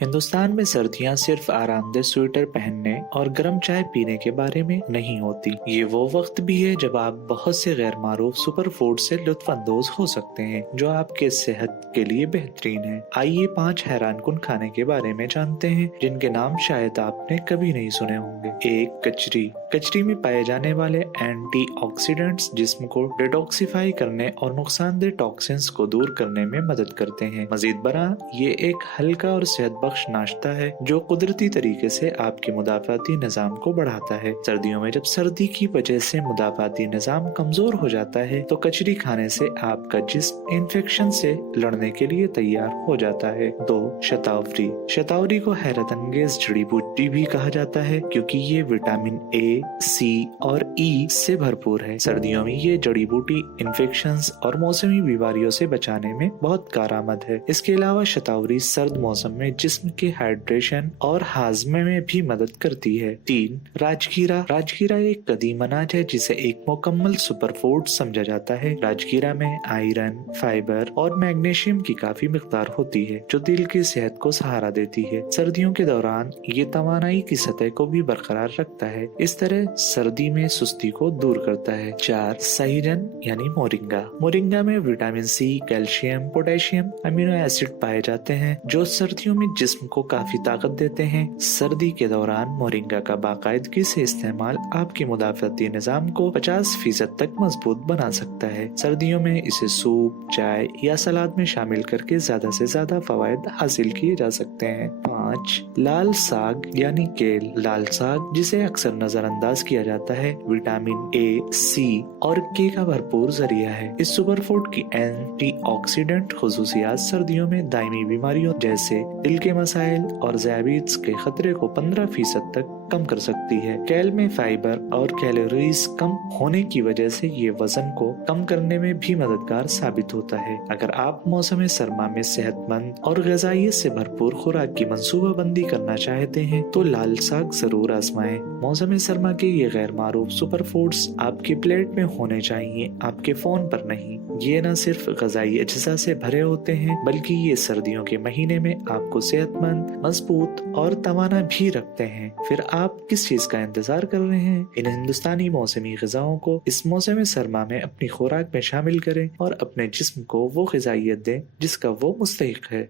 हिंदुस्तान में सर्दियां सिर्फ आरामदेह स्वेटर पहनने और गर्म चाय पीने के बारे में नहीं होती। ये वो वक्त भी है जब आप बहुत से गैर मारूफ सुपर फूड से लुत्फ अंदोज हो सकते हैं जो आपके सेहत के लिए बेहतरीन है। आइए 5 हैरानकुन खाने के बारे में जानते हैं जिनके नाम शायद आपने कभी नहीं सुने होंगे। 1. कचरी। कचरी में पाए जाने वाले एंटीऑक्सीडेंट्स जिस्म को डिटॉक्सिफाई करने और नुकसानदेह टॉक्सिन्स को दूर करने में मदद करते हैं। मजीद बरा ये एक हल्का और सेहत बख्श नाश्ता है जो कुदरती तरीके से आपके मुदाफाती निजाम को बढ़ाता है। सर्दियों में जब सर्दी की वजह से मुदाफाती निजाम कमजोर हो जाता है तो कचरी खाने से आपका जिस्म इन्फेक्शन से लड़ने के लिए तैयार हो जाता है। 2. शतावरी। शतावरी को हैरत अंगेज जड़ी बूटी भी कहा जाता है क्योंकि ये विटामिन ए, सी और ई से भरपूर है। सर्दियों में ये जड़ी बूटी इन्फेक्शंस और मौसमी बीमारियों से बचाने में बहुत कारआमद है। इसके अलावा शतावरी सर्द मौसम में जिस्म की हाइड्रेशन और हाजमे में भी मदद करती है। 3. राजगीरा। राजगीरा एक कदीम अनाज है जिसे एक मुकम्मल सुपर फूड समझा जाता है। राजगीरा में आयरन, फाइबर और मैग्नीशियम की काफी मिकदार होती है जो दिल की सेहत को सहारा देती है। सर्दियों के दौरान ये तवानाई की सतह को भी बरकरार रखता है, इस तरह सर्दी में सुस्ती को दूर करता है। 4. सहजन यानी मोरिंगा। मोरिंगा में vitamin C, calcium, potassium, amino acid पाए जाते हैं जो सर्दियों में जिस्म को काफी ताकत देते हैं। सर्दी के दौरान मोरिंगा का बाकायदगी से इस्तेमाल आपके मुदाफाती निजाम को 50% तक मजबूत बना सकता है। सर्दियों में इसे सूप, चाय या सलाद में शामिल करके ज्यादा से ज्यादा फवायद हासिल किए जा सकते हैं। 5. लाल साग यानी केल। लाल साग जिसे अक्सर नजरअंदाज किया जाता है विटामिन ए, सी और के का भरपूर जरिया है। इस सुपर फूड की एंटीऑक्सीडेंट खुसूसियात सर्दियों में दायमी बीमारियों जैसे दिल के मसाइल और ज़ियाबीत्स के खतरे को 15% तक कम कर सकती है। केल में फाइबर और कैलोरीज कम होने की वजह से ये वजन को कम करने में भी मददगार साबित होता है। अगर आप मौसम सरमा में सेहतमंद और ग़िज़ाइयत से भरपूर खुराक की मंसूबाबंदी करना चाहते हैं तो लाल साग जरूर आजमाएं। मौसम सरमा के ये गैर मारूफ सुपर फूड्स आपके प्लेट में होने चाहिए, आपके फोन पर नहीं। ये न सिर्फ ग़िज़ाई अज्जा से भरे होते हैं बल्कि ये सर्दियों के महीने में आपको सेहतमंद, मजबूत और तवाना भी रखते हैं। फिर आप किस चीज का इंतजार कर रहे हैं? इन हिंदुस्तानी मौसमी ग़िज़ाओं को इस मौसम सरमा में अपनी खुराक में शामिल करें और अपने जिस्म को वो ग़िज़ाइयत दें जिसका वो मुस्तहिक है।